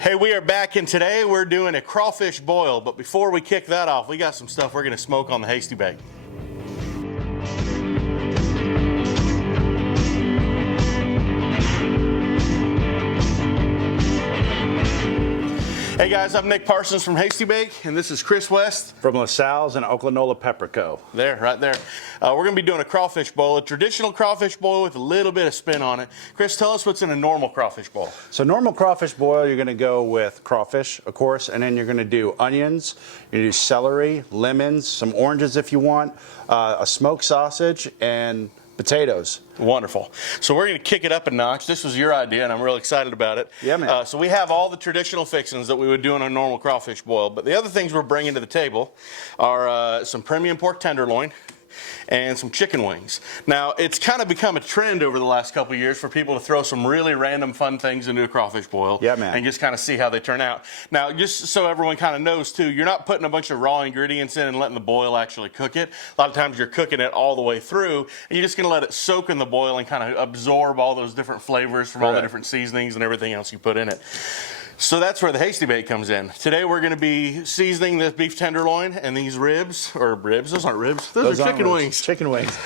Hey, we are back, and today we're doing a crawfish boil, but before we kick that off, we got some stuff we're going to smoke on the Hasty Bake. Hey guys, I'm Nick Parsons from Hasty Bake, and this is Chris West from Lassalle's and OklaNola Pepper Co. There, right there. We're going to be doing a crawfish boil, a traditional crawfish boil with a little bit of spin on it. Chris, tell us what's in a normal crawfish boil. So normal crawfish boil, you're going to go with crawfish, of course, and then you're going to do onions, you're going to do celery, lemons, some oranges if you want, a smoked sausage, and potatoes. Wonderful. So we're going to kick it up a notch. This was your idea, and I'm really excited about it. Yeah, man. So we have all the traditional fixings that we would do in a normal crawfish boil, but the other things we're bringing to the table are some premium pork tenderloin and some chicken wings. Now, it's kind of become a trend over the last couple of years for people to throw some really random fun things into a crawfish boil. Yeah, man. And just kind of see how they turn out. Now, just so everyone kind of knows too, you're not putting a bunch of raw ingredients in and letting the boil actually cook it. A lot of times you're cooking it all the way through, and you're just going to let it soak in the boil and kind of absorb all those different flavors from all the different seasonings and everything else you put in it. So that's where the Hasty Bake comes in. Today we're going to be seasoning this beef tenderloin and these ribs, those aren't ribs, those are chicken wings. Chicken wings.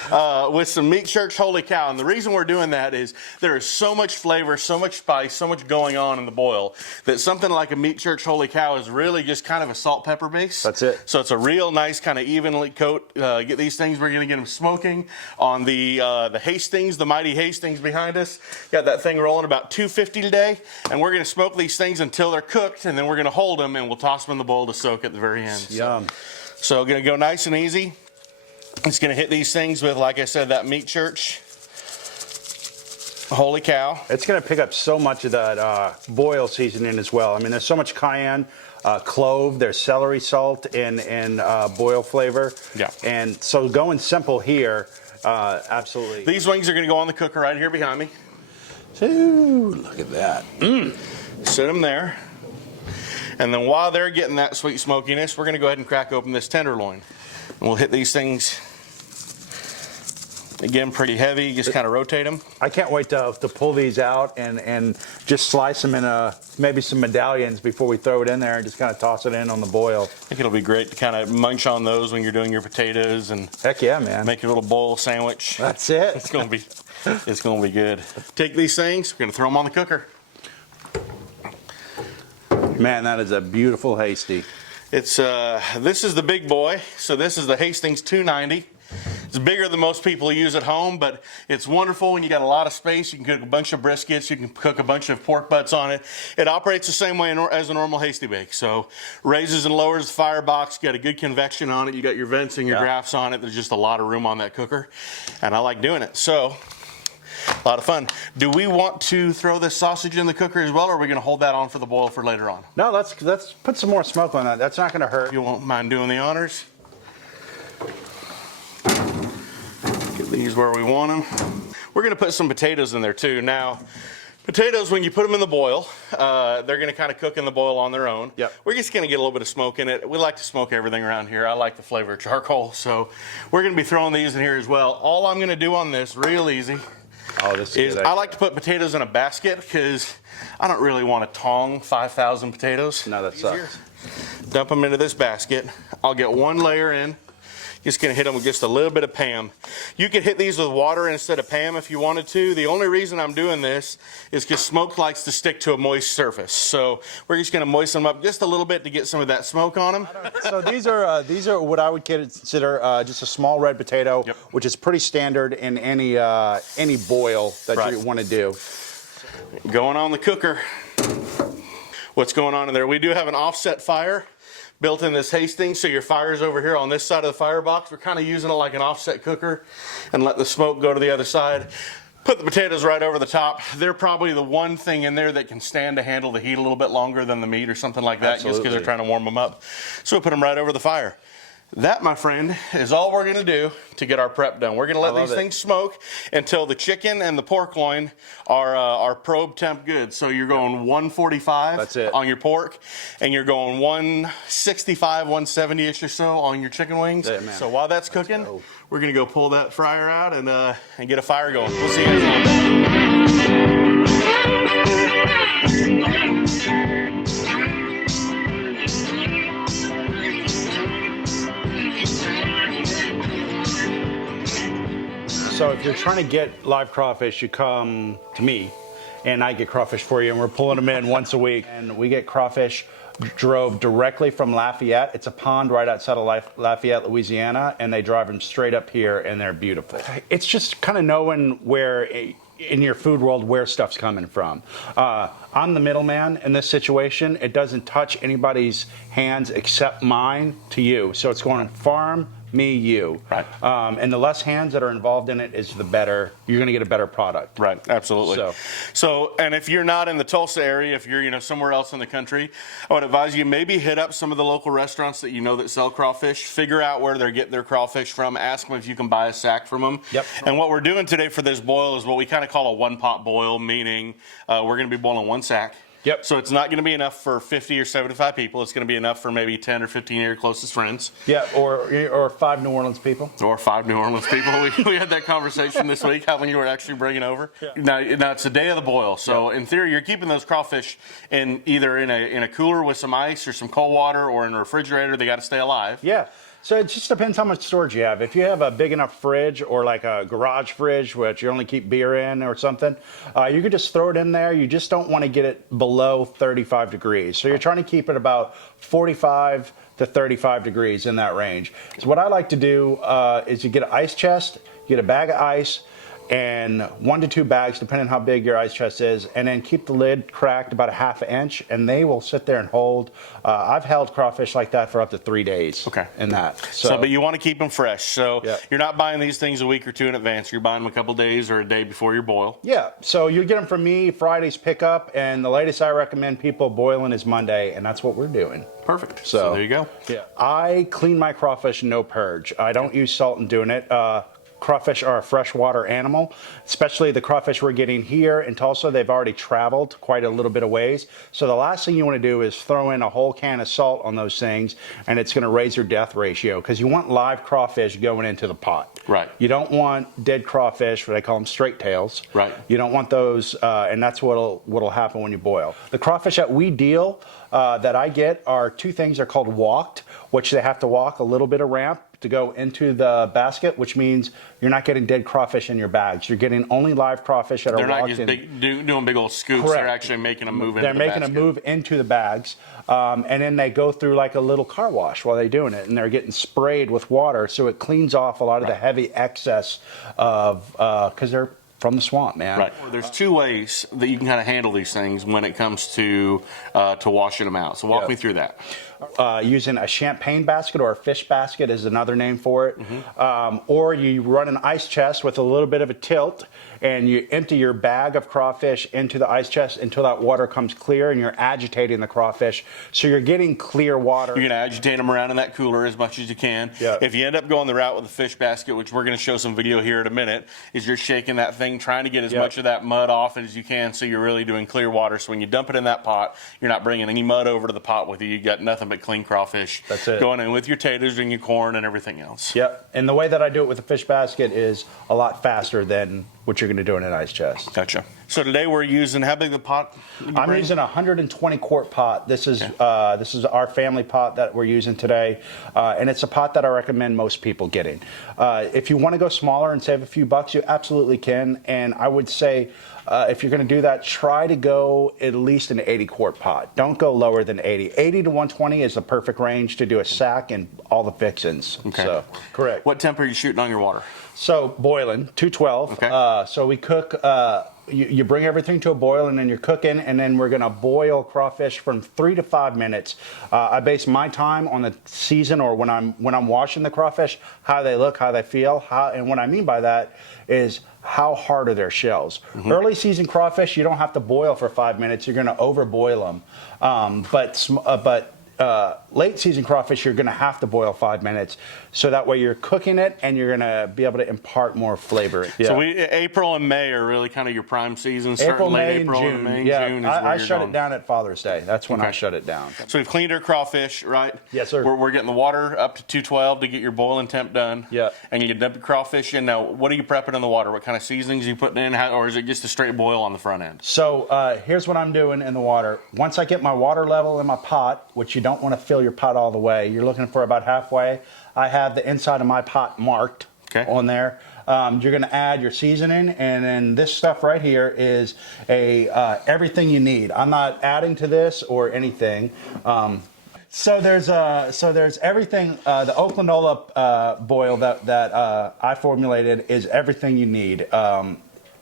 With some Meat Church Holy Cow. And the reason we're doing that is there is so much flavor, so much spice, so much going on in the boil that something like a Meat Church Holy Cow is really just kind of a salt pepper base. That's it. So it's a real nice kind of evenly coat. Get these things, we're going to get them smoking on the Hastings, the mighty Hastings behind us. Got that thing rolling about 250 today. And we're going to smoke these things until they're cooked, and then we're going to hold them and we'll toss them in the bowl to soak at the very end. Yum. So going to go nice and easy. It's going to hit these things with, like I said, that Meat Church Holy Cow. It's going to pick up so much of that boil seasoning as well. I mean, there's so much cayenne, clove, there's celery salt and boil flavor. Yeah. And so going simple here, absolutely. These wings are going to go on the cooker right here behind me. Ooh, look at that. Sit them there. And then while they're getting that sweet smokiness, we're going to go ahead and crack open this tenderloin. And we'll hit these things, again, pretty heavy. Just kind of rotate them. I can't wait to pull these out and just slice them in maybe some medallions before we throw it in there and just kind of toss it in on the boil. I think it'll be great to kind of munch on those when you're doing your potatoes and heck yeah, man. Make your little bowl sandwich. That's it. It's going to be good. Take these things, we're going to throw them on the cooker. Man, that is a beautiful Hasty. It's this is the big boy. So this is the Hastings 290. It's bigger than most people use at home, but it's wonderful when you got a lot of space. You can cook a bunch of briskets. You can cook a bunch of pork butts on it. It operates the same way as a normal Hasty Bake. So raises and lowers the firebox. You got a good convection on it. You got your vents and your drafts on it. There's just a lot of room on that cooker, and I like doing it. So a lot of fun. Do we want to throw this sausage in the cooker as well, or are we going to hold that on for the boil for later on? No, let's put some more smoke on that. That's not going to hurt. You won't mind doing the honors? Get these where we want them. We're going to put some potatoes in there too. Now, potatoes, when you put them in the boil, they're going to kind of cook in the boil on their own. Yep. We're just going to get a little bit of smoke in it. We like to smoke everything around here. I like the flavor of charcoal, so we're going to be throwing these in here as well. All I'm going to do on this, real easy, I like to put potatoes in a basket because I don't really want to tong 5,000 potatoes. No, that sucks. Dump them into this basket. I'll get one layer in. Just gonna hit them with just a little bit of Pam. You could hit these with water instead of Pam if you wanted to. The only reason I'm doing this is because smoke likes to stick to a moist surface. So we're just gonna moisten them up just a little bit to get some of that smoke on them. So these are what I would consider just a small red potato, which is pretty standard in any boil that you want to do. Going on the cooker. What's going on in there? We do have an offset fire built in this Hastings, so your fire's over here on this side of the firebox. We're kind of using it like an offset cooker and let the smoke go to the other side. Put the potatoes right over the top. They're probably the one thing in there that can stand to handle the heat a little bit longer than the meat or something like that, just because they're trying to warm them up. So we put them right over the fire. That, my friend, is all we're going to do to get our prep done. We're going to let these things smoke until the chicken and the pork loin are probe temp good. So you're going 145 on your pork, and you're going 165, 170-ish or so on your chicken wings. So while that's cooking, we're going to go pull that fryer out and get a fire going. We'll see you guys. if you're trying to get live crawfish, you come to me, and I get crawfish for you, and we're pulling them in once a week. And we get crawfish drove directly from Lafayette. It's a pond right outside of Lafayette, Louisiana, and they drive them straight up here, and they're beautiful. It's just kind of knowing where in your food world where stuff's coming from. I'm the middleman in this situation. It doesn't touch anybody's hands except mine to you. So it's going farm, me, you. Right. And the less hands that are involved in it is the better. You're going to get a better product. Right. Absolutely. So, and if you're not in the Tulsa area, if you're somewhere else in the country, I would advise you maybe hit up some of the local restaurants that that sell crawfish. Figure out where they're getting their crawfish from. Ask them if you can buy a sack from them. Yep. And what we're doing today for this boil is what we kind of call a one-pot boil, meaning we're going to be boiling one sack. Yep. So it's not going to be enough for 50 or 75 people. It's going to be enough for maybe 10 or 15 of your closest friends. Yeah, or 5 New Orleans people. Or 5 New Orleans people. We had that conversation this week, how many you were actually bringing over. Yeah. Now it's the day of the boil. So in theory, you're keeping those crawfish either in a cooler with some ice or some cold water, or in a refrigerator. They got to stay alive. Yeah. So it just depends how much storage you have. If you have a big enough fridge, or like a garage fridge, which you only keep beer in or something, you could just throw it in there. You just don't want to get it below 35 degrees. So you're trying to keep it about 45 to 35 degrees in that range. So what I like to do is you get an ice chest, you get a bag of ice, and 1 to 2 bags, depending on how big your ice chest is, and then keep the lid cracked about a ½ inch, and they will sit there and hold. I've held crawfish like that for up to 3 days. Okay. In that. So, but you want to keep them fresh. So yeah. You're not buying these things a week or two in advance. You're buying them a couple days or a day before your boil. Yeah. So you get them from me Friday's pickup, and the latest I recommend people boiling is Monday, and that's what we're doing. Perfect. So there you go. Yeah. I clean my crawfish, no purge. I don't use salt in doing it. Crawfish are a freshwater animal, especially the crawfish we're getting here in Tulsa. They've already traveled quite a little bit of ways. So the last thing you want to do is throw in a whole can of salt on those things, and it's going to raise your death ratio, because you want live crawfish going into the pot. Right. You don't want dead crawfish, what they call them straight tails. Right. You don't want those, and that's what'll happen when you boil. The crawfish that we deal, that I get, are 2 things. They're called walked, which they have to walk a little bit of ramp to go into the basket, which means you're not getting dead crawfish in your bags. You're getting only live crawfish that are walked in. They're not just doing big old scoops. Correct. They're actually making them move into the basket. They're making a move into the bags, and then they go through like a little car wash while they're doing it, and they're getting sprayed with water, so it cleans off a lot of the heavy excess of, because they're from the swamp, man. Right. There's 2 ways that you can kind of handle these things when it comes to washing them out. So walk me through that. Using a champagne basket, or a fish basket is another name for it. Or you run an ice chest with a little bit of a tilt, and you empty your bag of crawfish into the ice chest until that water comes clear, and you're agitating the crawfish. So you're getting clear water. You're going to agitate them around in that cooler as much as you can. Yeah. If you end up going the route with a fish basket, which we're going to show some video here in a minute, is you're shaking that thing, trying to get as much of that mud off as you can, so you're really doing clear water. So when you dump it in that pot, you're not bringing any mud over to the pot with you. You got nothing but clean crawfish. That's it. Going in with your taters and your corn and everything else. Yep. And the way that I do it with a fish basket is a lot faster than what you're going to do in an ice chest. Gotcha. So today we're using, how big the pot? I'm using a 120 quart pot. This is our family pot that we're using today, and it's a pot that I recommend most people getting. If you want to go smaller and save a few bucks, you absolutely can. And I would say, if you're going to do that, try to go at least an 80 quart pot. Don't go lower than 80. 80 to 120 is the perfect range to do a sack and all the fixins. Okay. So, correct. What temp are you shooting on your water? So boiling, 212. Okay. So we cook. You bring everything to a boil, and then you're cooking, and then we're gonna boil crawfish from 3 to 5 minutes. I base my time on the season, or when I'm washing the crawfish, how they look, how they feel, and what I mean by that is how hard are their shells. Early season crawfish, you don't have to boil for 5 minutes. You're gonna overboil them, but late season crawfish, you're going to have to boil 5 minutes, so that way you're cooking it and you're going to be able to impart more flavor. Yeah. So April and May are really kind of your prime seasons. April, May, April, and June. Yeah, June is I where shut it down at Father's Day. That's when I shut it down. So we've cleaned our crawfish, right? Yes, sir. We're getting the water up to 212 to get your boiling temp done. Yeah. And you can dump your crawfish in. Now, what are you prepping in the water? What kind of seasonings are you putting in? Or is it just a straight boil on the front end? So here's what I'm doing in the water. Once I get my water level in my pot, which you don't want to fill your pot all the way, you're looking for about halfway. I have the inside of my pot marked on there. You're going to add your seasoning, and then this stuff right here is everything you need. I'm not adding to this or anything. So there's everything. The OklaNola boil that I formulated is everything you need.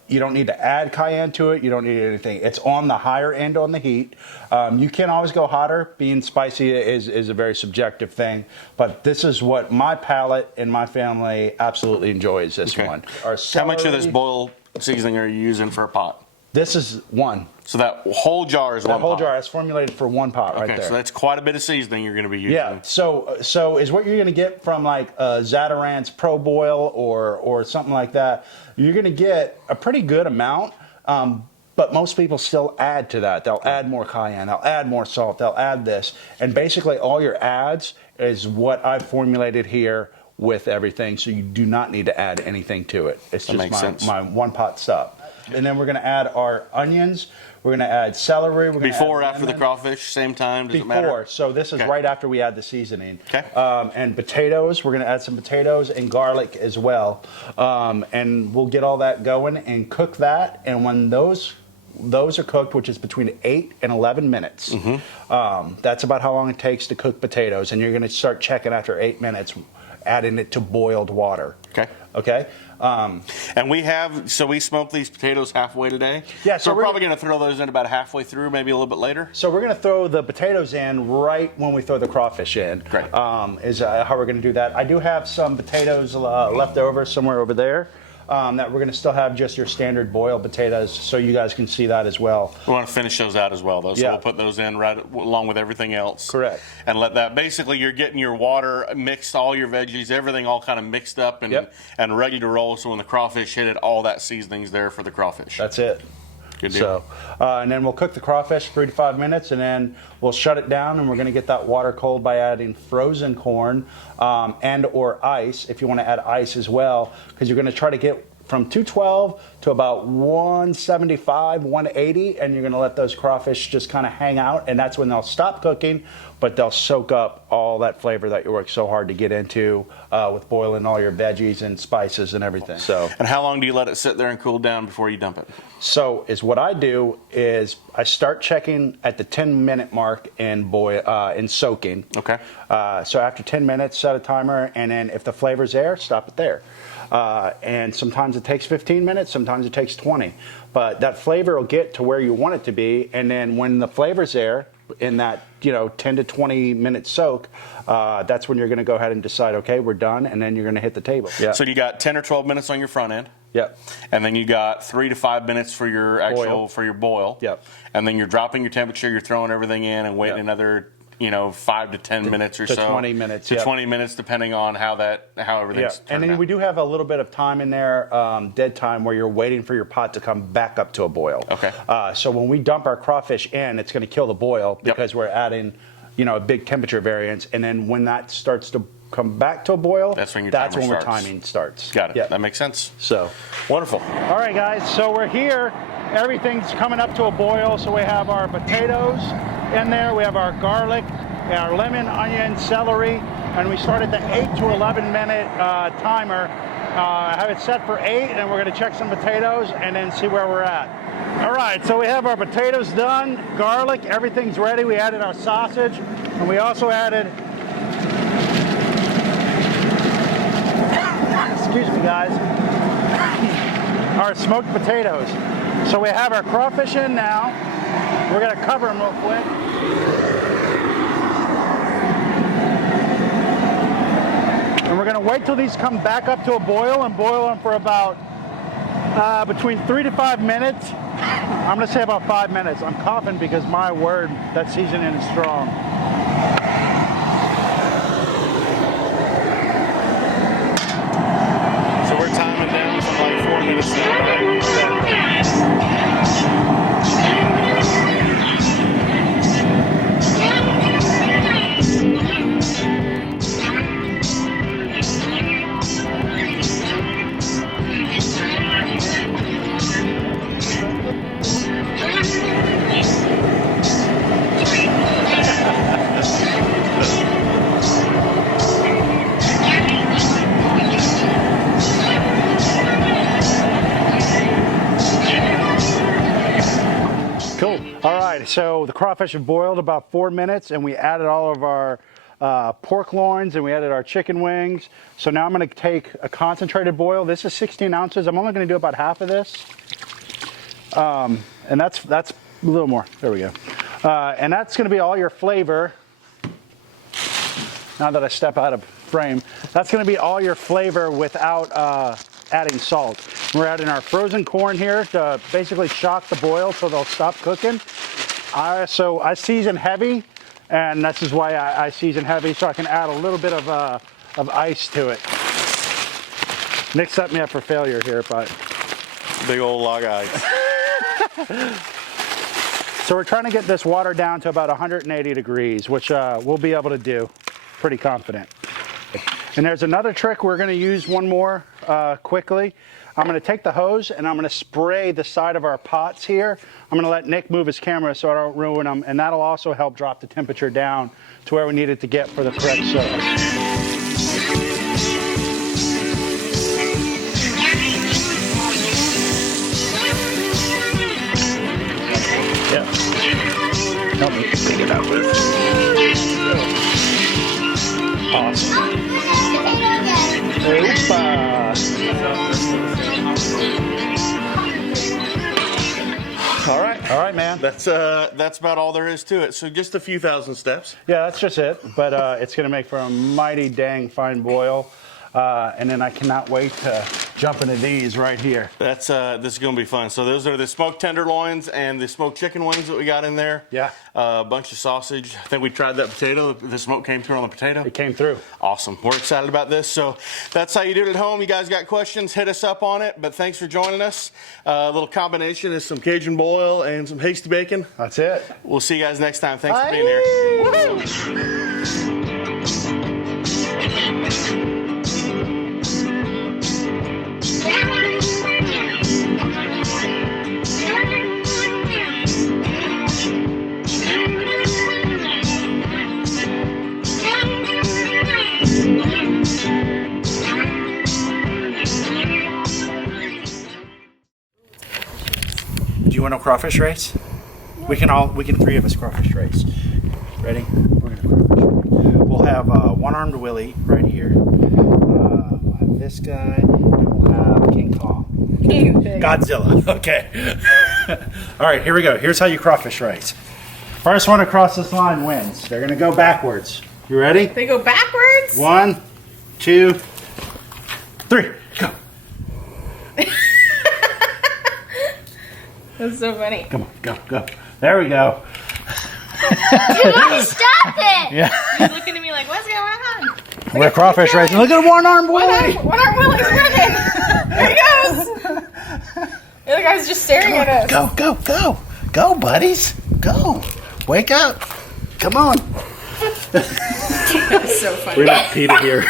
You don't need to add cayenne to it. You don't need anything. It's on the higher end on the heat. You can always go hotter. Being spicy is a very subjective thing. But this is what my palate and my family absolutely enjoys, this one. How much of this boil seasoning are you using for a pot? This is one. So that whole jar is one pot? That whole jar is formulated for one pot right there. Okay, so that's quite a bit of seasoning you're going to be using. Yeah, so is what you're going to get from like Zatarain's Pro Boil or something like that. You're going to get a pretty good amount, but most people still add to that. They'll add more cayenne, they'll add more salt, they'll add this. And basically all your adds is what I've formulated here with everything, so you do not need to add anything to it. It's just my one pot stuff. And then we're going to add our onions. We're going to add celery. We're going Before or after the crawfish? Same time? Does it matter? Before. So this is right after we add the seasoning. Okay. And potatoes. We're going to add some potatoes and garlic as well. And we'll get all that going and cook that. And when those are cooked, which is between 8 and 11 minutes, that's about how long it takes to cook potatoes. And you're going to start checking after 8 minutes, adding it to boiled water. Okay. Okay. And we smoked these potatoes halfway today. Yeah, so we're probably going to throw those in about halfway through, maybe a little bit later. So we're going to throw the potatoes in right when we throw the crawfish in. Great. Is how we're going to do that. I do have some potatoes left over somewhere over there. That we're going to still have just your standard boiled potatoes, so you guys can see that as well. We want to finish those out as well, though, so we'll put those in right along with everything else. Correct. And let that, basically, you're getting your water mixed, all your veggies, everything all kind of mixed up and ready to roll, so when the crawfish hit it, all that seasoning's there for the crawfish. That's it. Good deal. So, and then we'll cook the crawfish 3 to 5 minutes, and then we'll shut it down, and we're going to get that water cold by adding frozen corn and or ice, if you want to add ice as well, because you're going to try to get from 212 to about 175, 180, and you're going to let those crawfish just kind of hang out, and that's when they'll stop cooking, but they'll soak up all that flavor that you worked so hard to get into with boiling all your veggies and spices and everything. So. And how long do you let it sit there and cool down before you dump it? So what I do is I start checking at the 10-minute mark in soaking. Okay. So after 10 minutes, set a timer, and then if the flavor's there, stop it there. And sometimes it takes 15 minutes, sometimes it takes 20. But that flavor will get to where you want it to be, and then when the flavor's there, in that 10 to 20 minute soak, that's when you're going to go ahead and decide, okay, we're done, and then you're going to hit the table. Yeah. So you got 10 or 12 minutes on your front end. Yep. And then you got 3 to 5 minutes for your boil. Yep. And then you're dropping your temperature, you're throwing everything in and waiting another 5 to 10 minutes or so. To 20 minutes. To 20 minutes, depending on how everything's turned And then out. we do have a little bit of time in there, dead time, where you're waiting for your pot to come back up to a boil. Okay. So when we dump our crawfish in, it's going to kill the boil because we're adding, a big temperature variance. And then when that starts to come back to a boil, that's when our timing starts. Got it. Yep. That makes sense. So wonderful. All right, guys. So we're here. Everything's coming up to a boil. So we have our potatoes in there. We have our garlic, our lemon, onion, celery, and we start at the 8 to 11 minute timer. Have it set for 8, and we're going to check some potatoes and then see where we're at. All right, so we have our potatoes done, garlic, everything's ready. We added our sausage, and we also added, excuse me guys, our smoked potatoes. So we have our crawfish in now. We're going to cover them real quick. And we're going to wait till these come back up to a boil and boil them for about between 3 to 5 minutes. I'm going to say about 5 minutes. I'm coughing because, my word, that seasoning is strong. So we're timing down from like 4 minutes now, right? so the crawfish have boiled about 4 minutes, and we added all of our pork loins, and we added our chicken wings. So now I'm going to take a concentrated boil. This is 16 ounces. I'm only going to do about half of this. And that's a little more. There we go. And that's going to be all your flavor. Now that I step out of frame, that's going to be all your flavor without adding salt. We're adding our frozen corn here to basically shock the boil so they'll stop cooking. So I season heavy, and this is why I season heavy, so I can add a little bit of ice to it. Nick set me up for failure here, but Big old log of ice. So we're trying to get this water down to about 180 degrees, which we'll be able to do, pretty confident. And there's another trick we're going to use one more quickly. I'm going to take the hose and I'm going to spray the side of our pots here. I'm going to let Nick move his camera so I don't ruin them, and that'll also help drop the temperature down to where we need it to get for the correct sauce. Yeah. Help me pick it up with. Awesome. All right, man. That's about all there is to it. So just a few thousand steps. Yeah, that's just it. But it's going to make for a mighty dang fine boil. And then I cannot wait to jump into these right here. This is going to be fun. So those are the smoked tenderloins and the smoked chicken wings that we got in there. Yeah. A bunch of sausage. I think we tried that potato. The smoke came through on the potato. It came through. Awesome. We're excited about this. So that's how you do it at home. You guys got questions, hit us up on it. But thanks for joining us. A little combination is some Cajun boil and some hasty bacon. That's it. We'll see you guys next time. Thanks for being here. Woo-hoo. Do you want to crawfish race? We can three of us crawfish race. Ready? We're gonna crawfish race. We'll have one-armed Willie right here. We'll have this guy. And we'll have King Kong. Godzilla. Okay. All right, here we go. Here's how you crawfish race. First one across this line wins. They're gonna go backwards. You ready? They go backwards? 1, 2, 3. Go. That's so funny. Come on, go, go. There we go. Dude, stop it! Yeah. He's looking at me like, what's going on? We're crawfish racing. Look at one-armed Willie. One-armed Willie's running. There he goes. The other guy's just staring at us. Go, go, go. Go, buddies. Go. Wake up. Come on. That's so funny. We're not Peter here.